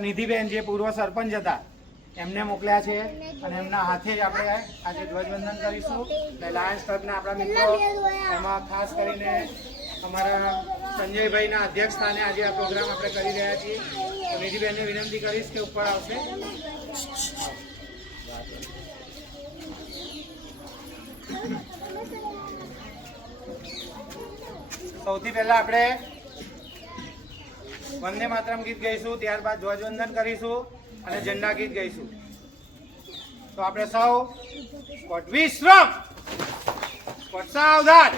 આપણા નિધિબેન જે પૂર્વ સરપંચ હતા એમને મોકલ્યા છે અને એમના હાથે જ આપણે આજે ધ્વજવંદન કરીશું. લાયન્સ ક્લબના આપણા મિત્રો એમાં ખાસ કરીને અમારા સંજયભાઈના અધ્યક્ષ સ્થાને આજે આ પ્રોગ્રામ આપણે કરી રહ્યા છીએ. નિધિબેનને વિનંતી કરીશ કે ઉપર આવશે. સૌથી પહેલા આપણે વંદે માતરમ ગીત ગાઈશું, ત્યારબાદ ધ્વજવંદન કરીશું અને ઝંડા ગીત ગાઈશું. તો આપણે સૌ વિશ્રામ સાવધાન.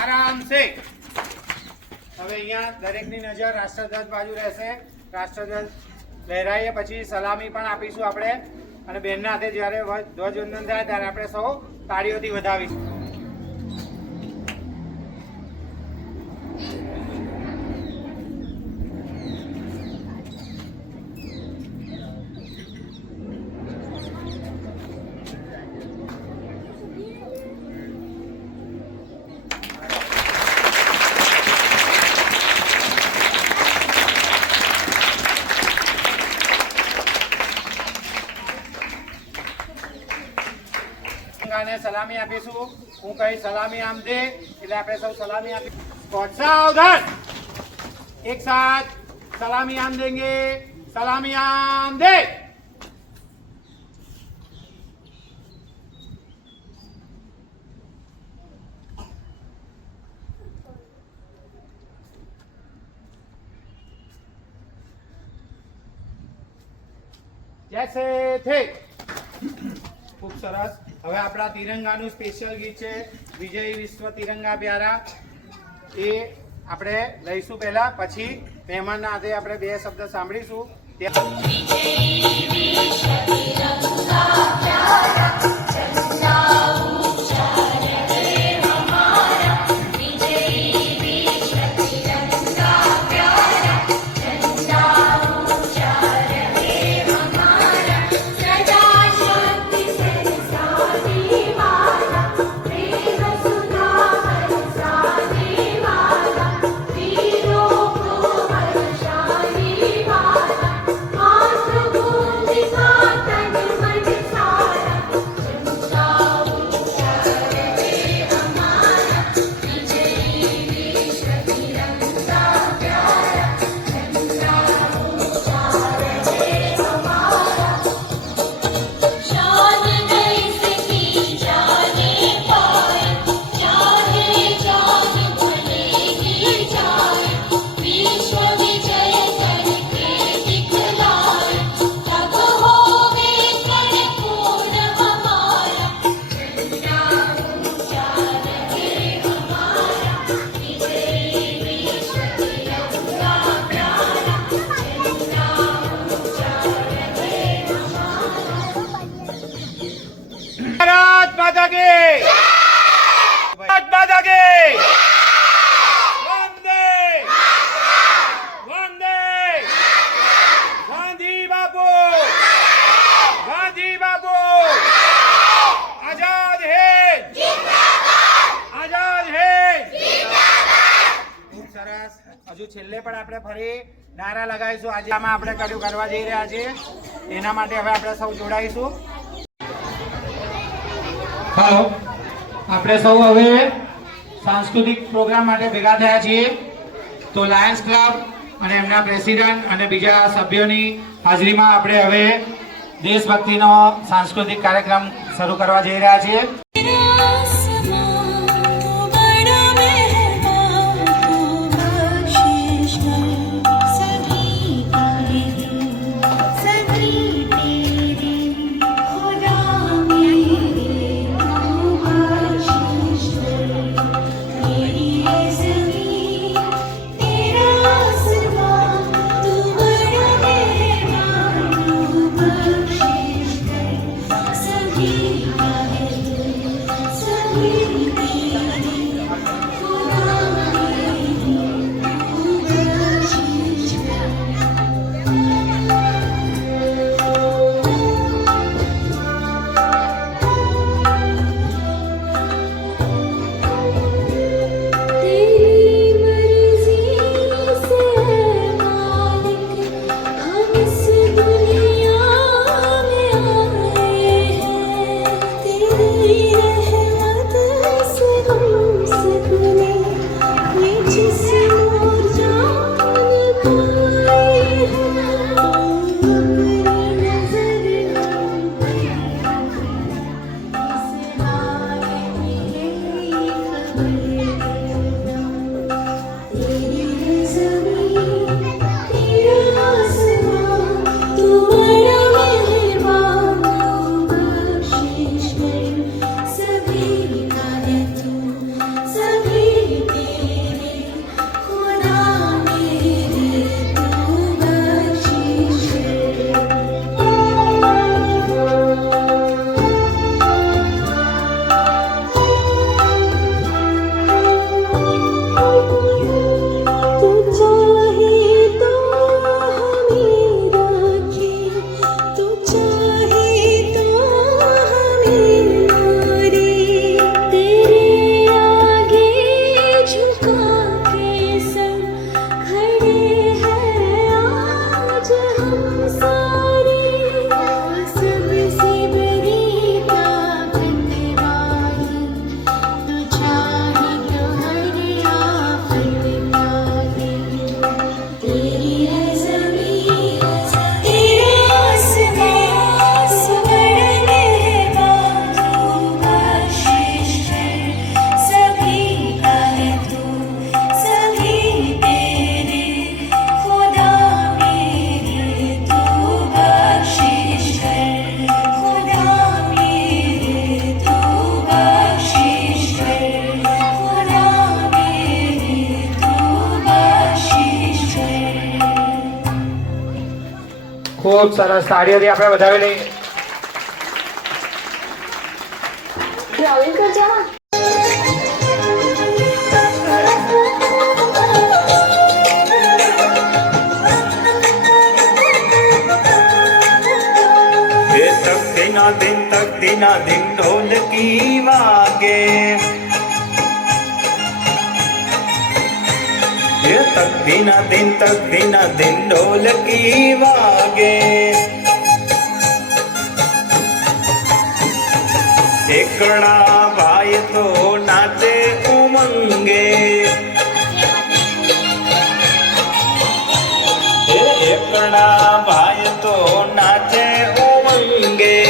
આરામ સે. હવે અહીંયા દરેકની નજર રાષ્ટ્રધ્વજ બાજુ રહેશે. રાષ્ટ્રધ્વજ લહેરાઈએ પછી સલામી પણ આપીશું આપણે અને બેનના હાથે જ્યારે ધ્વજવંદન થાય ત્યારે આપણે સૌ તાળીઓથી વધાવીશું. સલામી આપીશું. હું કઈ સલામી આમ દે એટલે આપણે સૌ સલામી આપીશું. સાવધાન. એક સાથ સલામી આમ દેંગે. સલામી આમ દે. જૈસે થે. ખૂબ સરસ. હવે આપણા તિરંગાનું સ્પેશિયલ ગીત છે વિજય વિશ્વ તિરંગા પ્યારા. એ આપણે લઈશું પહેલા, પછી મહેમાનના હાથે આપણે બે શબ્દ સાંભળીશું. હજુ છેલ્લે પણ આપણે ફરી નારા લગાવીશું. આજે આમાં આપણે કયું કરવા જઈ રહ્યા છીએ એના માટે હવે આપણે સૌ જોડાઈશું. હાલો, આપણે સૌ હવે સાંસ્કૃતિક પ્રોગ્રામ માટે ભેગા થયા છીએ. તો લાયન્સ ક્લબ અને એમના પ્રેસિડેન્ટ અને બીજા સભ્યોની હાજરીમાં આપણે હવે દેશભક્તિનો સાંસ્કૃતિક કાર્યક્રમ શરૂ કરવા જઈ રહ્યા છીએ. ખૂબ સરસ, તાળીઓથી આપણે વધાવી લઈએ. तक दिना दिन ढोल की वागे, ये तक दिना दिन ढोल की वागे. एकड़ा भाई तो नाचे उमंगे, एकड़ा भाई तो नाचे उमंगे.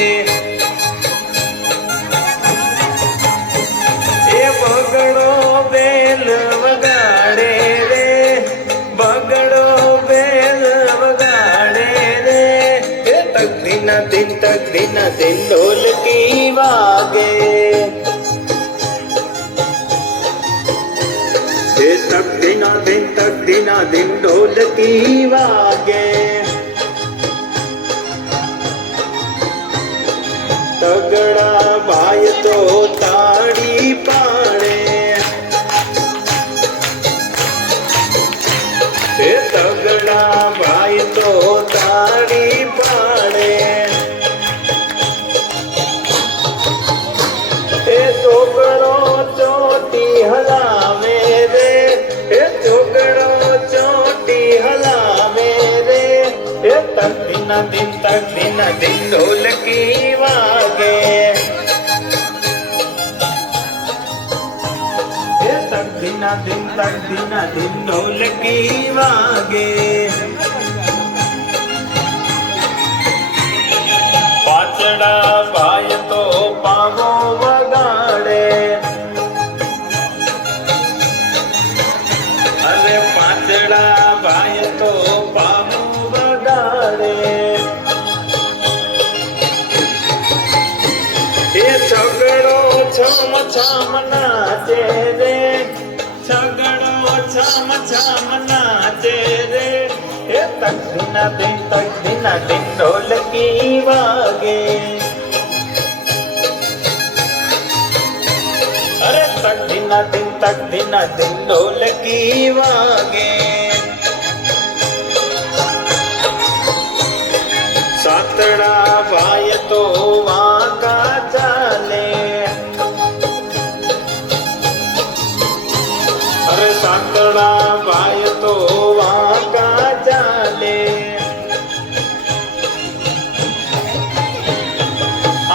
बगड़ो बेल वगाड़े रे, बगड़ो बेल वगाड़े रे. तक दिन ढोल की वागे, तक दिन ढोल की वागे. तगड़ा भाई तो ताड़ी पाड़े, तगड़ा भाई तो ताड़ी पाड़े. छोकरो चोटी हलावे रे, छोकरो चोटी हलावे रे. तक दिन ढोल की वागे, तक ધીના દિન તક ધીના દિન ઢોલકી વાગે પાછડા ભાઈ તો પાવો વગાડે અરે પાછડા ભાઈ તો પાવો વગાડે એ છગડો છમ છમ નાચે રે છગડો છમ છમ નાચે રે એ તક ધીના દિન ઢોલકી વાગે અરે તક ધીના દિન ઢોલકી વાગે સાતડા ભાઈ તો વાંકા ચાલે અરે સાતડા ભાઈ તો વાંકા ચાલે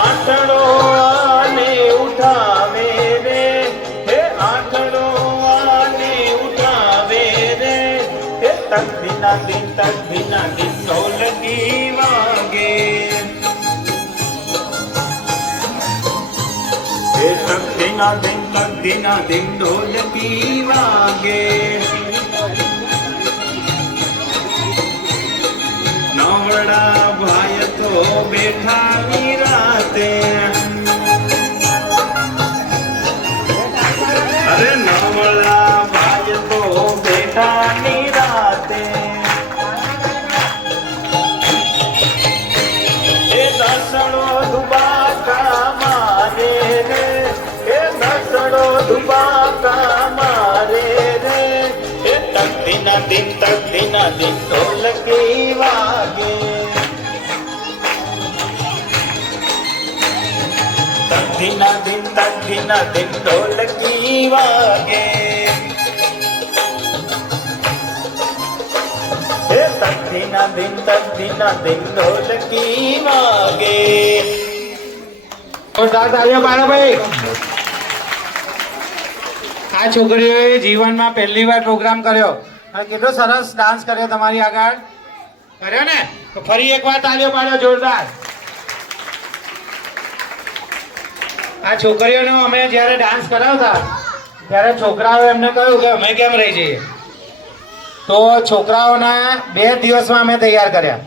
આઠડો આને ઉઠાવે રે હે આઠડો આને ઉઠાવે રે હે તક ધીના દિન ઢોલકી વાગે હે તક ધીના દિન ઢોલકી વાગે નવડા ભાઈ તો બેઠા નિરાતે અરે નવડા ભાઈ તો બેઠા નિરાતે એ દસડો દુબાકા મારે રે એ દસડો દુબાકા મારે રે એ તક ધીના દિન ઢોલકી વાગે તક ધીના દિન ઢોલકી વાગે હે તક ધીના દિન ઢોલકી વાગે જોરદાર તાળીઓ પાડો ભાઈ. આ છોકરીઓએ જીવનમાં પહેલી વાર પ્રોગ્રામ કર્યો અને કેટલો સરસ ડાન્સ કર્યો તમારી આગળ કર્યો ને તો ફરી એકવાર તાળીઓ પાડો જોરદાર. આ છોકરીઓનો અમે જ્યારે ડાન્સ કરાવતા ત્યારે છોકરાઓ એમને કહ્યું કે અમે કેમ રહી જઈએ તો છોકરાઓના 2 દિવસમાં અમે તૈયાર કર્યા.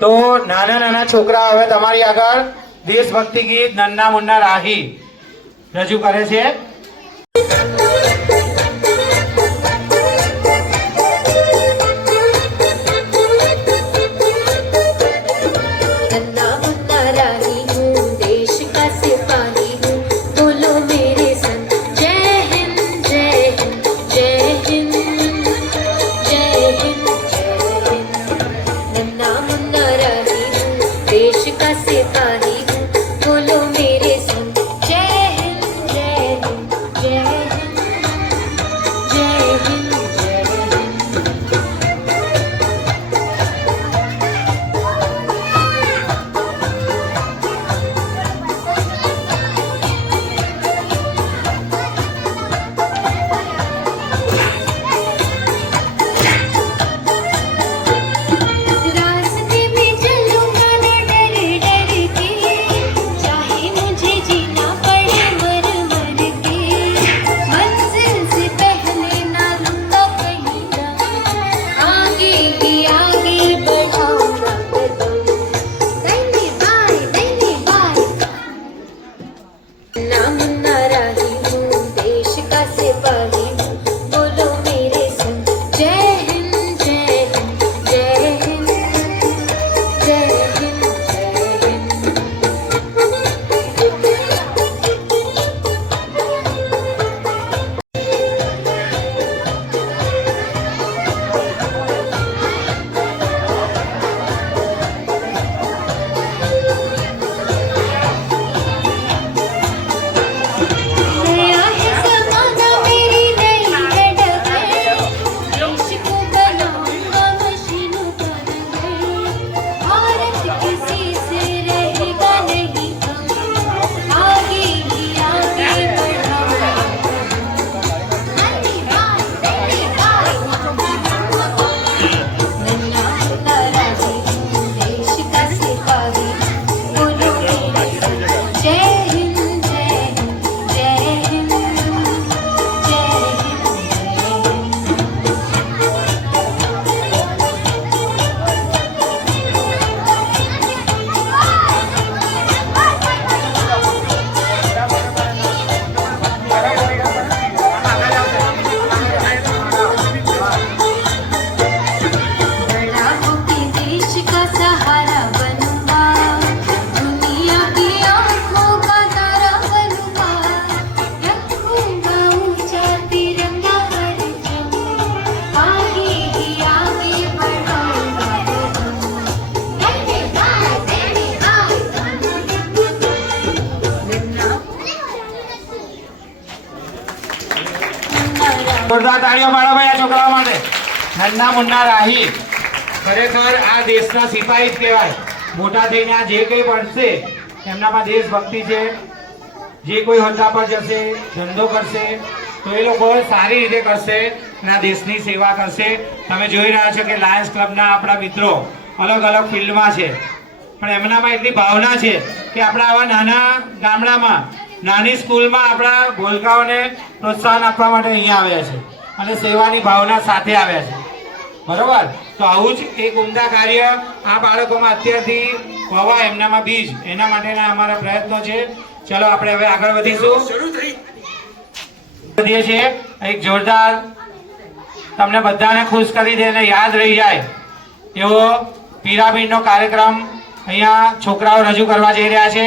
તો નાના છોકરાઓ હવે તમારી આગળ દેશભક્તિ ગીત નન્ના મુન્ના રાહી રજૂ કરે છે. नन्ना मुन्ना राही हूँ देश का सिपाही हूँ बोलो मेरे संग जय हिंद जय हिंद जय हिंद जय हिंद जय हिंद नन्ना मुन्ना राही हूँ देश का सिपाही हूँ बोलो मेरे संग जय हिंद जय हिंद જોરદાર તાળીઓ પાડો ભાઈ આ છોકરાઓ માટે. નન્ના મુન્ના રાહી ખરેખર આ દેશના સિપાહી જ કહેવાય. મોટા થઈને આ જે કંઈ ભણશે એમનામાં દેશભક્તિ છે. જે કોઈ હોદ્દા પર જશે, ધંધો કરશે તો એ લોકો સારી રીતે કરશે અને આ દેશની સેવા કરશે. તમે જોઈ રહ્યા છો કે લાયન્સ ક્લબના આપણા મિત્રો અલગ અલગ ફિલ્ડમાં છે, પણ એમનામાં એટલી ભાવના છે કે આપણા આવા નાના ગામડામાં, નાની સ્કૂલમાં આપણા ભોલકાઓને પ્રોત્સાહન આપવા માટે અહીંયા આવ્યા છે અને સેવાની ભાવના સાથે આવ્યા છે. બરોબર? તો આવું જ એક ઉમદા કાર્ય આ બાળકોમાં અત્યારથી હોવા, એમનામાં બીજ, એના માટેના અમારા પ્રયત્નો છે. ચલો આપણે હવે આગળ વધીશું. વધીએ છીએ એક જોરદાર, તમને બધાને ખુશ કરી દે અને યાદ રહી જાય એવો પિરામિડનો કાર્યક્રમ અહીંયા છોકરાઓ રજૂ કરવા જઈ રહ્યા છે.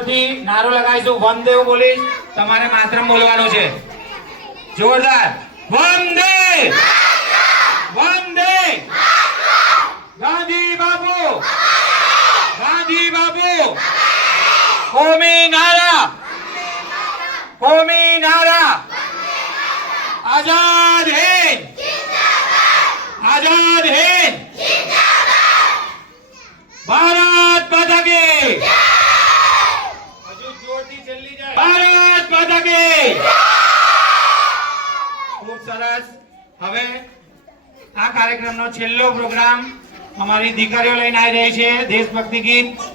જોરથી નારો લગાવીશું. વંદે એવું બોલીશ, તમારે માતરમ બોલવાનું છે. જોરદાર. વંદે વંદે ગાંધી બાપુ, ગાંધી બાપુ. કોમી નારા, કોમી નારા. આઝાદ હિંદ, આઝાદ હિંદ. ભારત માતા કી, હજુ જોરથી છેલ્લી જાય. ભારત માતા કી. ખૂબ સરસ. હવે આ કાર્યક્રમનો છેલ્લો પ્રોગ્રામ અમારી દીકરીઓ લઈને આવી રહી છે. દેશભક્તિ ગીત.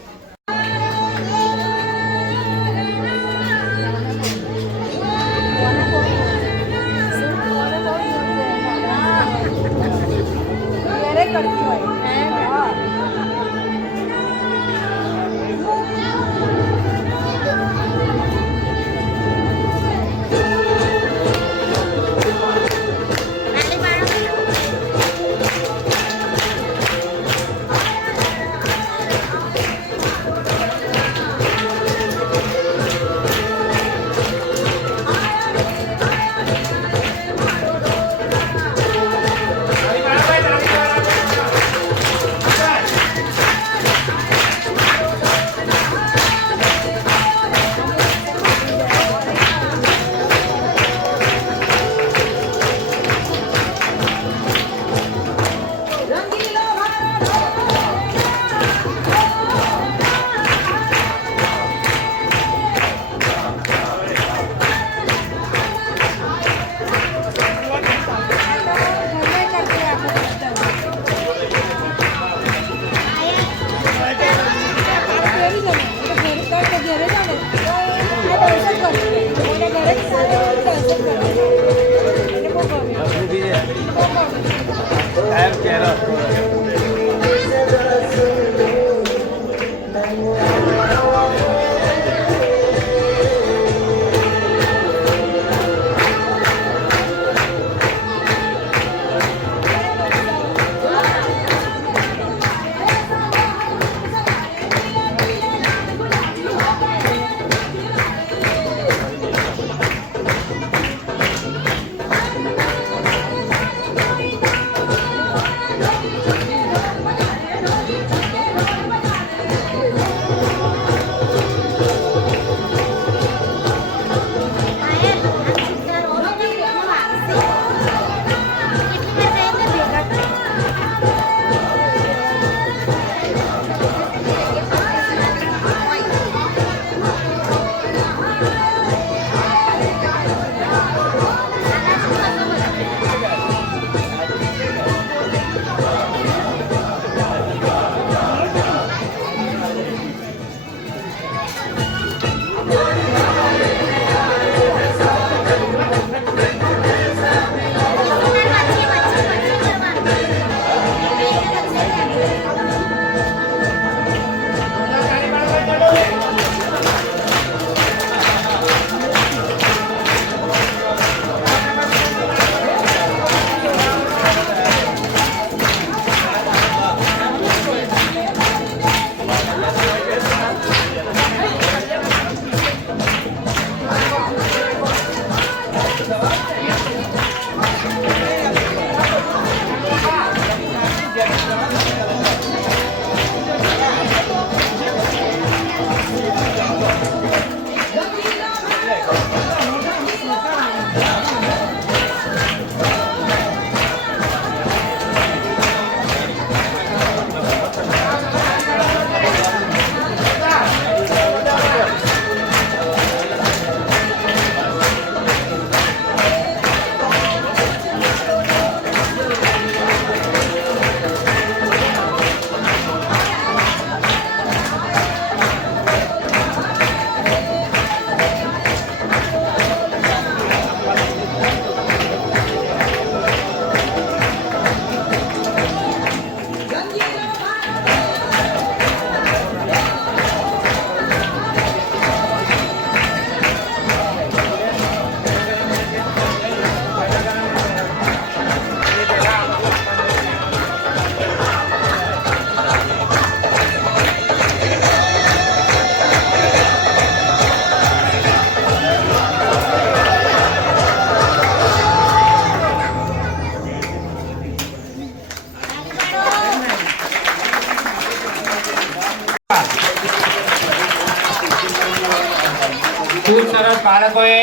ખૂબ સરસ. બાળકોએ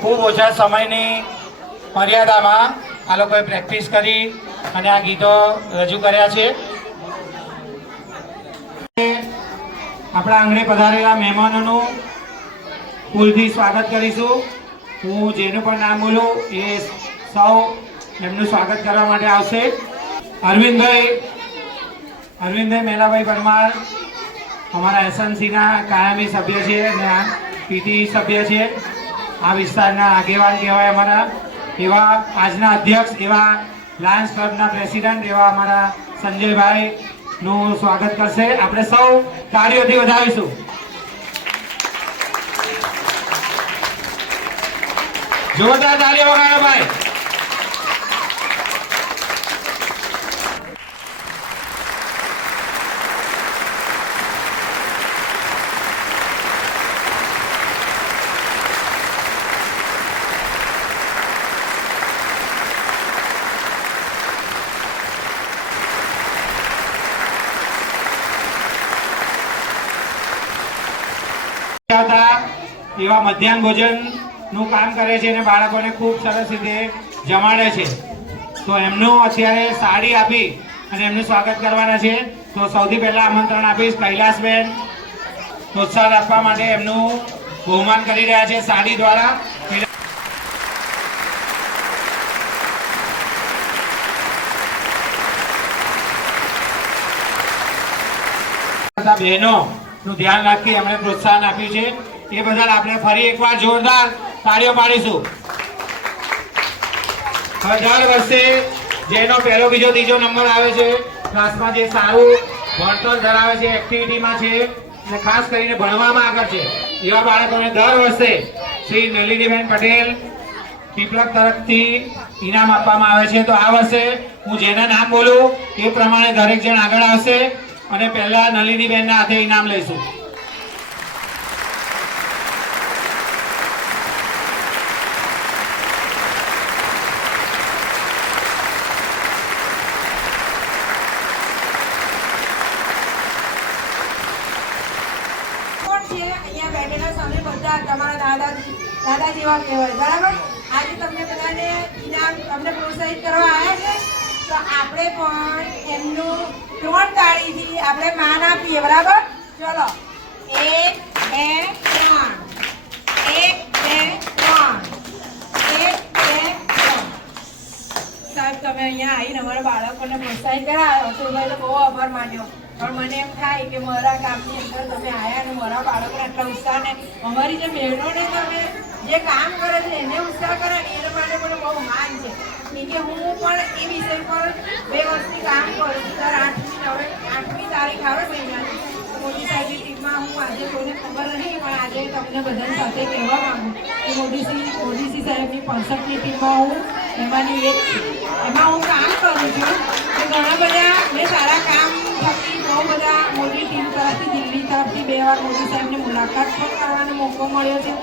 ખૂબ ઓછા સમયની મર્યાદામાં આ લોકોએ પ્રેક્ટિસ કરી અને આ ગીતો રજૂ કર્યા છે. આપણા આંગણે પધારેલા મહેમાનોનું ફૂલથી સ્વાગત કરીશું. હું જેનું પણ નામ બોલું એ સૌ એમનું સ્વાગત કરવા માટે આવશે. અરવિંદભાઈ મેલાભાઈ પરમાર અમારા એસએનસીના કાયમી સભ્ય છે અને પીટી સભ્ય છે. આ વિસ્તારના આગેવાન કહેવાય અમારા. એવા આજના અધ્યક્ષ, એવા લાયન્સ ક્લબના પ્રેસિડેન્ટ એવા અમારા સંજયભાઈ નું સ્વાગત કરશે. આપણે સૌ તાળીઓથી વધાવીશું. જોરદાર તાળીઓ વગાડો ભાઈ. એવા મધ્યાહન ભોજન નું કામ કરે છે અને બાળકોને ખૂબ સરસ રીતે જમાડે છે. તો એમનું અત્યારે સાડી આપી અને એમનું સ્વાગત કરવાના છે. તો સૌથી પહેલા આમંત્રણ આપીશ કૈલાસબેન પ્રોત્સાહન આપવા માટે એમનું બહુમાન કરી રહ્યા છે સાડી દ્વારા. બહેનો નું ધ્યાન રાખી એમણે પ્રોત્સાહન આપ્યું છે. એ બદલ આપણે ફરી એકવાર જોરદાર તાળીઓ પાડીશું. દર વર્ષે જેનો પહેલો, બીજો, ત્રીજો નંબર આવે છે, ક્લાસમાં જે સારું ભણતર ધરાવે છે, એક્ટિવિટીમાં છે અને ખાસ કરીને ભણવામાં આગળ છે, એવા બાળકોને દર વર્ષે શ્રી નલિનીબેન પટેલ પીપલક તરફથી ઇનામ આપવામાં આવે છે. તો આ વર્ષે હું જેના નામ બોલું એ પ્રમાણે દરેક જણ આગળ આવશે અને પહેલા નલિનીબેનના હાથે ઇનામ લઈશું. દાદા જેવા કહેવાય, બરાબર. આજે તમને બધાને ઇનામ તમને પ્રોત્સાહિત કરવા આવ્યા છે, તો આપણે પણ એમનું 3 તાળીથી આપણે માન આપીએ, બરાબર. ચલો 1 2 3 સાહેબ, તમે અહીંયા આવીને અમારા બાળકોને પ્રોત્સાહિત કરાવ્યો તો મેં બહુ આભાર માન્યો. પણ મને એમ થાય કે મારા ગામની અંદર તમે આવ્યા અને મારા બાળકોને આટલા ઉત્સાહને, અમારી જે બહેનોને તમે જે કામ કરે છે એને ઉત્સાહ કરે ને એના માટે મને બહુ માન છે. કે હું પણ એ વિષય પર 2 વર્ષથી કામ કરું છું. દર 8મી તારીખ આવે મહિનાની મોદી સાહેબની ટીમમાં હું આજે કોઈને ખબર નહીં, પણ આજે તમને બધાની સાથે કહેવા માંગુ કે મોદીસી સાહેબની 65મી ટીમમાં હું એમાંની એક છું. એમાં હું કામ કરું છું. ઘણા બધા મેં સારા કામ થકી બહુ બધા મોદી ટીમ તરફથી, દિલ્હી તરફથી 2 વાર મોદી સાહેબની મુલાકાત પણ કરવાનો મોકો મળ્યો છે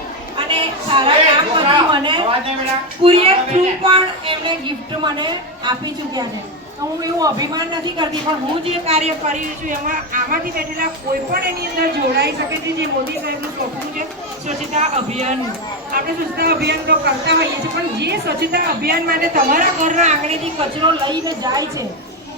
અને સારા કામ પછી મને કુરિયર થ્રુ પણ એમણે ગિફ્ટ મને આપી ચૂક્યા છે. તો હું એવું અભિમાન નથી કરતી, પણ હું જે કાર્ય કરી રહી છું એમાં આમાંથી બેઠેલા કોઈ પણ એની અંદર જોડાઈ શકે છે. જે મોદી સાહેબનું સપનું છે સ્વચ્છતા અભિયાનનું, આપણે સ્વચ્છતા અભિયાન તો કરતા હોઈએ છીએ, પણ જે સ્વચ્છતા અભિયાન માટે તમારા ઘરના આંગણેથી કચરો લઈને જાય છે,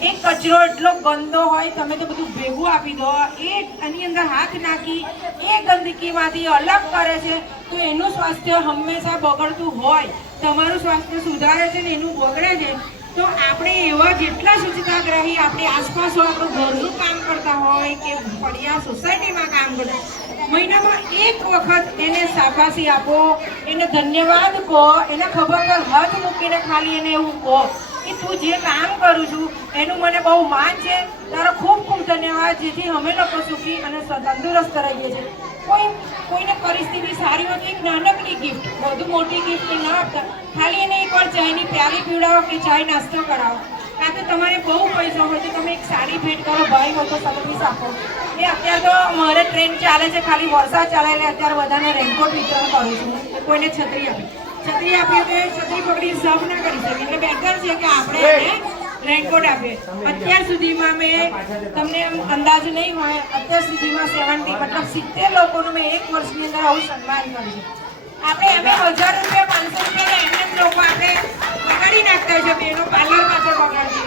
એ કચરો એટલો ગંદો હોય, તમે તો બધું ભેગું આપી દો, એ એની અંદર હાથ નાખી એ ગંદકીમાંથી અલગ કરે છે, તો એનું સ્વાસ્થ્ય હંમેશા બગડતું હોય. તમારું સ્વાસ્થ્ય સુધારે છે ને એનું બગડે છે. તો આપણે એવા જેટલા સ્વચ્છતાગ્રાહી આપણી આસપાસ હોય, આપણું ઘરનું કામ કરતા હોય કે ફળિયા સોસાયટીમાં કામ કરતા, મહિનામાં 1 વખત એને શાબાશી આપો, એને ધન્યવાદ કહો, એને ખબર પર હાથ મૂકીને ખાલી એને એવું કહો કે તું જે કામ કરું છું એનું મને બહુ માન છે, તારો ખૂબ ખૂબ ધન્યવાદ, જેથી અમે લોકો સુખી અને તંદુરસ્ત રહીએ છીએ. કોઈને પરિસ્થિતિ સારી હોય તો એક નાનકડી ગિફ્ટ, બધું મોટી ગિફ્ટ ન આપતા, ખાલી એને એકવાર ચાયની પ્યાલી પીવડાવો કે ચાય નાસ્તો કરાવો, કાં તો તમારે બહુ પૈસા હોય તો તમે એક સાડી ભેટ કરો, ભાઈ હોય તો સર્વિસ આપો. એ અત્યારે તો મારે ટ્રેન ચાલે છે, ખાલી વરસાદ ચાલે એટલે અત્યારે બધાને રેનકોટ વિતરણ કરું છું. કોઈને છત્રી આપી તો છત્રી પકડી સર્વ ના કરી શકે, એટલે બેટર છે કે આપણે એને રેનકોટ આપીએ. અત્યાર સુધીમાં મેં તમને અંદાજ નહીં હોય, અત્યાર સુધીમાં 70 લોકોનું મેં 1 વર્ષની અંદર આવું સન્માન કર્યું છે. આપણે અમે 1000 રૂપિયા 500 રૂપિયા એમ લોકો આપણે બગાડી નાખતા હોય છે. બેનો પાર્લર પાછળ બગાડે,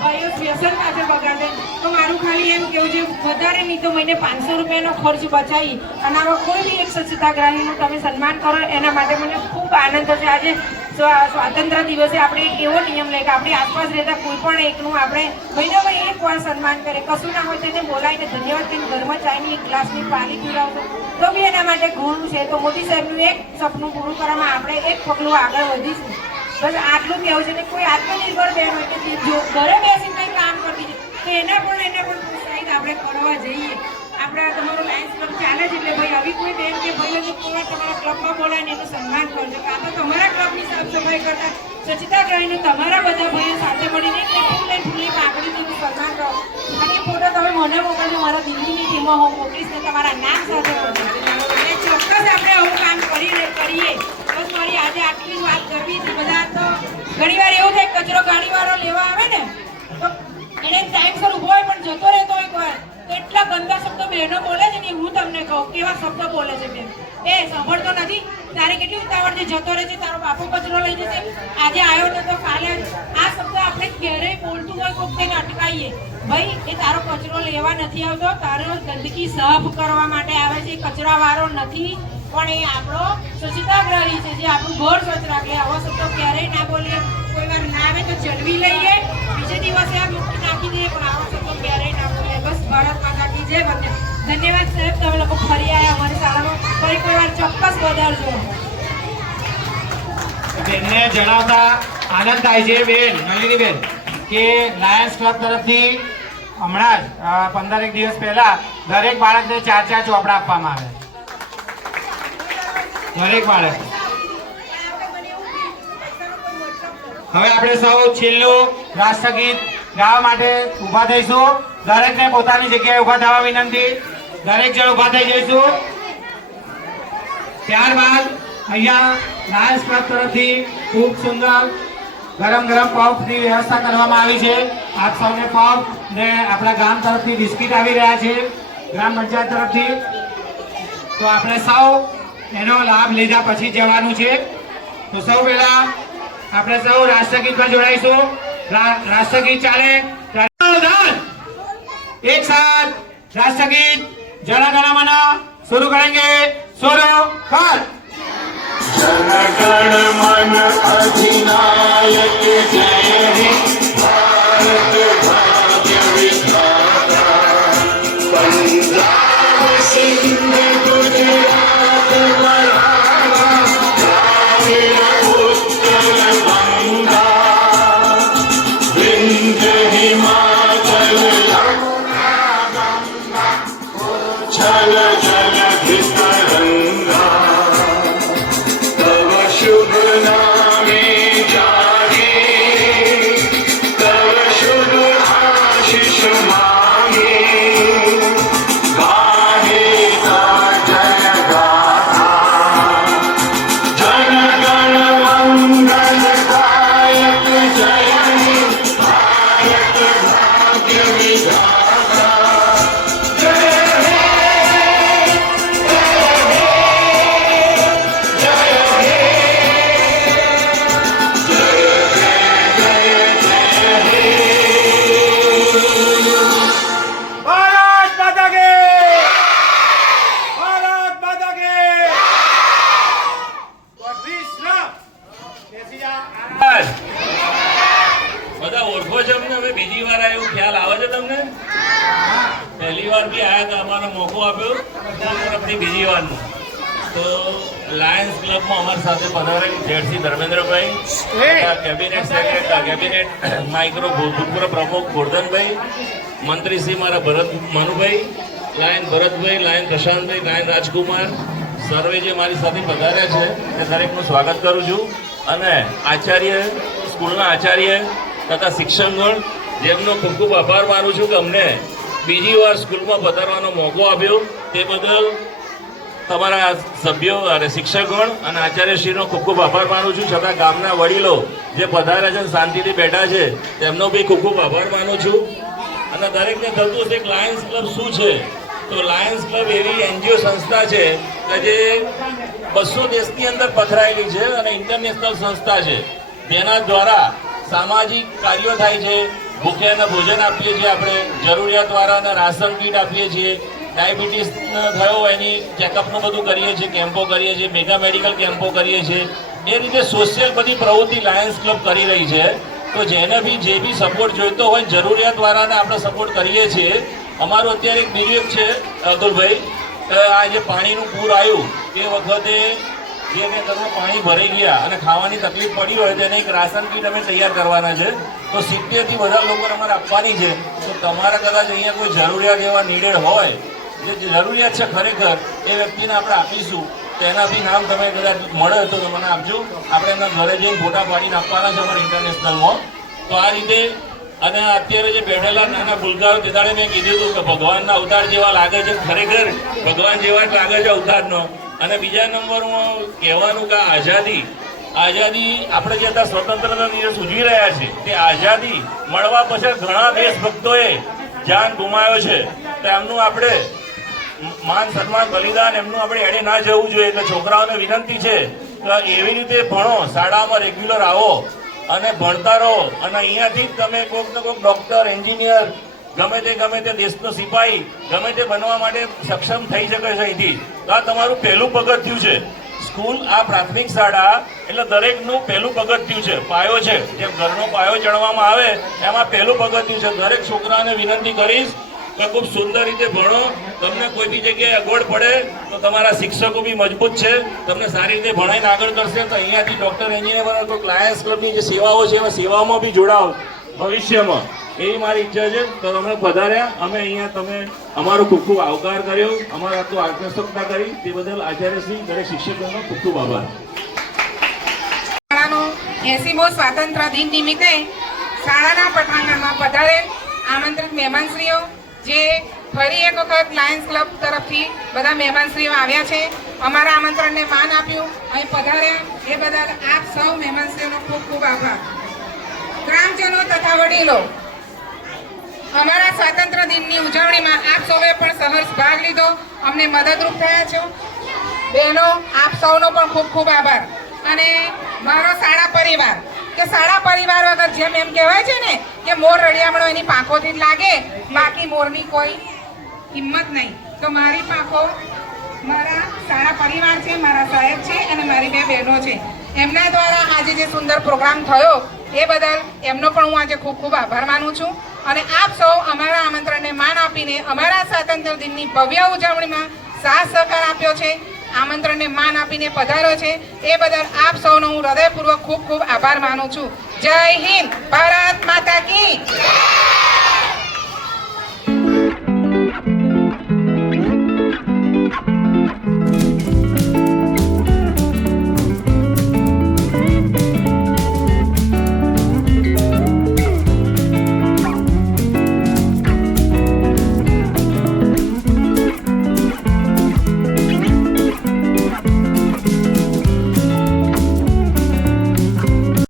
ભાઈઓ ફેશન પાછળ બગાડે. તો મારું ખાલી એમ કેવું છે, વધારે નહીં તો મહિને 500 રૂપિયાનો ખર્ચ બચાવી અને આવા કોઈ બી એક સ્વચ્છતાગ્રાહીનું તમે સન્માન કરો, એના માટે મને ખૂબ આનંદ થશે. આજે સ્વાતંત્ર્ય દિવસે આપણે એક એવો નિયમ લઈએ કે આપણી આસપાસ રહેતા કોઈ પણ એકનું આપણે મહિનામાં એક વાર સન્માન કરે. કશું ના હોય તેને બોલાવીને ધન્યવાદ કહીને ઘરમાં ચાયની એક ગ્લાસની પાણી પીવડાવતો તો બી એના માટે ઘણું છે. તો મોદી સાહેબનું એક સપનું પૂરું કરવામાં આપણે એક પગલું આગળ વધીશું. બસ આટલું કહેવું છે. ને કોઈ આત્મનિર્ભર બહેન હોય કે જો ઘરે બેસીને કંઈ કામ કરતી છે તો એને પણ પ્રોત્સાહિત આપણે કરવા જઈએ. આપણા તમારું લાયન્સ ક્લબ ચાલે છે એટલે ભાઈ આવી કોઈ બેન કે ભાઈઓ કોઈ તમારા ક્લબમાં બોલાવીને એનું સન્માન કરજો. કાં તો તમારા ક્લબની સાફ સફાઈ કરતા સ્વચ્છતાગ્રાહીનું તમારા બધા ભાઈઓ સાથે મળીને ફૂલી પાકડીનું સન્માન કરો. અને એ ફોટો તમે મને મોકલજો, મારા દિલ્હીની ટીમમાં હું મોકલીશ ને તમારા નામ સાથે મોકલજો. એટલે ચોક્કસ આપણે આવું કામ કરીએ. બસ મારી આજે આટલી જ વાત કરવી હતી. બધા તો ઘણીવાર એવું થાય કચરો ગાડીવાળો લેવા આવે ને તો એને ટાઈમસર ઊભો હોય પણ જતો રહેતો હોય કોઈ એટલા ગંદા શબ્દો બહેનો બોલે છે ને. હું તમને કહું કેવા શબ્દો બોલે છે બેન. એ સાંભળતો નથી, તારે કેટલી ઉતાવળ છે, જતો રહે છે, તારો બાપો કચરો લઈ જશે, આજે આવ્યો ને તો કાલે. આ શબ્દ આપણે ક્યારેય બોલતું હોય કોક તેને અટકાઈએ. ભાઈ એ તારો કચરો લેવા નથી આવતો, તારો ગંદકી સાફ કરવા માટે આવે છે. કચરાવાળો નથી પણ એ આપણો સ્વચ્છતાગ્રાહી છે જે આપણું ઘર સ્વચ્છ રાખે. આવા શબ્દો ક્યારેય ના બોલીએ. કોઈ વાર ના આવે તો ચલવી લઈએ, બીજે દિવસે આ મૂકી નાખી દઈએ, પણ આવા શબ્દો ક્યારેય ના બોલીએ. બસ ભારત માતા કી જય. ધન્યવાદ સાહેબ, તમે લોકો ફરી આવ્યા અમારી શાળામાં. ફરી કોઈ વાર ચોક્કસ વધારજો. બેનને જણાવતા આનંદ થાય છે બેન નલિનીબેન કે લાયન્સ ક્લબ તરફથી હમણાં જ 15 દિવસ પહેલા દરેક બાળકને 4 ચોપડા આપવામાં આવે. દરેક બાળક. હવે આપણે સૌ છેલ્લું રાષ્ટ્રગીત ગાવા માટે ઊભા થઈશું. દરેકને પોતાની જગ્યાએ ઊભા થવા વિનંતી. દરેક જણ ઊભા થઈ જઈશું. ત્યારબાદ અહીંયા લાયન્સ ક્લબ તરફથી ખૂબ સુંદર ગરમ પફની વ્યવસ્થા કરવામાં આવી છે. આપ સૌને પફ ને આપણા ગામ તરફથી બિસ્કિટ આવી રહ્યા છે ગ્રામ પંચાયત તરફથી. તો આપણે સૌ એનો લાભ લીધા પછી જવાનું છે. તો સૌ પહેલા આપણે સૌ રાષ્ટ્રગીતમાં જોડાઈશું. રાષ્ટ્રગીત ચાલે एक साथ राष्ट्रगीत जन गण मन शुरू करेंगे. शुरू कर. जन गण मन अधिनायक जय हे भारत भाग्य विधाता पंजाब सिंध गुजरात मराठा द्राविड़ उत्कल गंगा विंध्य हिमाचल छल जल भितरंगा तव शुभ नामे जागे तव शुभ आशीष मांगे गाहे ता जय गाथा जन गण मंगल दायक जय हे भारत भाग्य विधाता जय भारत माता के. भारत माता के. બધા ઓળખો છો અમને? હવે બીજી વાર આવ્યું ખ્યાલ આવે છે તમને? પહેલી વાર બી આયા તો અમારો મોકો આપ્યો તરફથી બીજી વારનો. તો લાયન્સ ક્લબમાં અમારી સાથે પધારેલ જેડસી ધર્મેન્દ્રભાઈ, કેબિનેટ માઇક્રો ભૂતપૂર્વ પ્રમુખ ગોરધનભાઈ, મંત્રીશ્રી મારા ભરત મનુભાઈ, લાયન ભરતભાઈ, લાયન પ્રશાંતભાઈ, લાયન રાજકુમાર, સર્વે જે મારી સાથે પધાર્યા છે તે દરેકનું સ્વાગત કરું છું. અને આચાર્ય, સ્કૂલના આચાર્ય તથા શિક્ષકગણ, જેમનો ખૂબ ખૂબ આભાર માનું છું કે અમને બીજી વાર સ્કૂલમાં પધારવાનો મોકો આપ્યો. તે બદલ તમારા સભ્યો અને શિક્ષકગણ અને આચાર્યશ્રીનો ખૂબ ખૂબ આભાર માનું છું. છતાં ગામના વડીલો જે પધાર્યા છે શાંતિથી બેઠા છે તેમનો બી ખૂબ ખૂબ આભાર માનું છું. અને દરેકને થતું હશે કે લાયન્સ ક્લબ શું છે, તો લાયન્સ ક્લબ એવી એનજીઓ સંસ્થા છે કે જે 200 દેશની અંદર પથરાયેલી છે અને ઇન્ટરનેશનલ સંસ્થા છે. તેના દ્વારા સામાજિક કાર્યો થાય છે. ભૂખ્યાને ભોજન આપીએ છીએ આપણે, જરૂરિયાતવાળાને રાશન કીટ આપીએ છીએ, ડાયાબિટીસ થયો એની ચેકઅપનું બધું કરીએ છીએ, કેમ્પો કરીએ છીએ, મેગા મેડિકલ કેમ્પો કરીએ છીએ. એ રીતે સોશિયલ બધી પ્રવૃત્તિ લાયન્સ ક્લબ કરી રહી છે. તો જેને બી જે બી સપોર્ટ જોઈતો હોય જરૂરિયાતવાળાને આપણે સપોર્ટ કરીએ છીએ. અમારું અત્યારે એક બીજું એક છે અબ્દુલભાઈ, આ જે પાણીનું પૂર આવ્યું એ વખતે જેને ઘરમાં પાણી ભરાઈ ગયા અને ખાવાની તકલીફ પડી હોય તેને એક રાશન કીટ અમે તૈયાર કરવાના છે. તો 70 થી વધારે લોકોને અમારે આપવાની છે. તો તમારા કદાચ અહીંયા કોઈ જરૂરિયાત એવા નીડેડ હોય, જે જરૂરિયાત છે ખરેખર, એ વ્યક્તિને આપણે આપીશું. તેના બી નામ તમે કદાચ મળે તો મને આપજો. આપણે એમના ઘરે જઈને ફોટા પાડીને આપવાના છે અમારા ઇન્ટરનેશનલમાં. તો આ રીતે અને અત્યારે જે બેઠેલા નાના ભૂલકાઓ તે દાડે મેં કીધું હતું કે ભગવાનના અવતાર જેવા લાગે છે, ખરેખર ભગવાન જેવા જ લાગે છે અવતારનો. અને બીજા નંબરમાં કહેવાનું કે આઝાદી આપણે જે અત્યારે સ્વતંત્રતા દિવસ ઉજવી રહ્યા છે, તે આઝાદી મળવા પછી ઘણા દેશભક્તોએ જાન ગુમાવ્યો છે. તો એમનું આપણે માન સન્માન બલિદાન એમનું આપણે એડે ના જવું જોઈએ. એટલે છોકરાઓને વિનંતી છે કે એવી રીતે ભણો, શાળામાં રેગ્યુલર આવો અને ભણતા રહો. અને અહીંયાથી જ તમે કોઈક ને કોઈક ડોક્ટર, એન્જિનિયર, ગમે તે દેશનો સિપાહી ગમે તે બનવા માટે સક્ષમ થઈ શકે છે અહીંથી. તો આ તમારું પહેલું પગથિયું છે. સ્કૂલ, આ પ્રાથમિક શાળા એટલે દરેકનું પહેલું પગથિયું છે, પાયો છે. જેમ ઘરનો પાયો ચણવામાં આવે એમાં પહેલું પગથિયું છે. દરેક છોકરાને વિનંતી કરીશ કે ખૂબ સુંદર રીતે ભણો. તમને કોઈ બી જગ્યાએ અગવડ પડે તો તમારા શિક્ષકો બી મજબૂત છે, તમને સારી રીતે ભણાઈને આગળ કરશે. તો અહીંયાથી ડોક્ટર, એન્જિનિયર બનો. કોઈ લાયન્સ ક્લબની જે સેવાઓ છે એમાં સેવાઓમાં બી જોડાઓ ભવિષ્યમાં, એવી મારી ઈચ્છા છે. તો તમે પધાર્યા, અમે અહીંયા તમે અમારો ખૂબ ખૂબ આવકાર કર્યો, અમારા આટલું આકર્ષકતા કરી તે બદલ આચાર્યશ્રી, દરેક શિક્ષકોનો ખૂબ ખૂબ આભાર. શાળાનો 80મો સ્વાતંત્ર્ય દિન નિમિત્તે શાળાના પટાંગણમાં પધારેલ આમંત્રિત મહેમાનશ્રીઓ, જે ફરી એક વખત લાયન્સ ક્લબ તરફથી બધા મહેમાનશ્રીઓ આવ્યા છે, અમારા આમંત્રણને માન આપ્યું, અહીં પધાર્યા, એ બદલ આપ સૌ મહેમાનશ્રીઓનો ખૂબ ખૂબ આભાર. ગ્રામજનો તથા વડીલો, અમારા સ્વાતંત્ર્ય દિનની ઉજવણીમાં આપ સૌએ પણ સહર્ષ ભાગ લીધો, અમને મદદરૂપ થયા છો. બહેનો, આપ સૌનો પણ ખૂબ ખૂબ આભાર. અને મારો શાળા પરિવાર, કે શાળા પરિવાર વગર જેમ એમ કહેવાય છે ને કે મોર રળિયામણો એની પાંખોથી જ લાગે, બાકી મોરની કોઈ કિંમત નહીં. તો મારી પાંખો મારા શાળા પરિવાર છે, મારા સાહેબ છે અને મારી 2 બહેનો છે. એમના દ્વારા આજે જે સુંદર પ્રોગ્રામ થયો એ બદલ એમનો પણ હું આજે ખૂબ ખૂબ આભાર માનું છું. અને આપ સૌ અમારા આમંત્રણને માન આપીને અમારા સ્વાતંત્ર્ય દિનની ભવ્ય ઉજવણીમાં સાથ સહકાર આપ્યો છે, આમંત્રણને માન આપીને પધાર્યો છે, એ બદલ આપ સૌનો હું હૃદયપૂર્વક ખૂબ ખૂબ આભાર માનું છું. જય હિન્દ, ભારત માતા કી જય.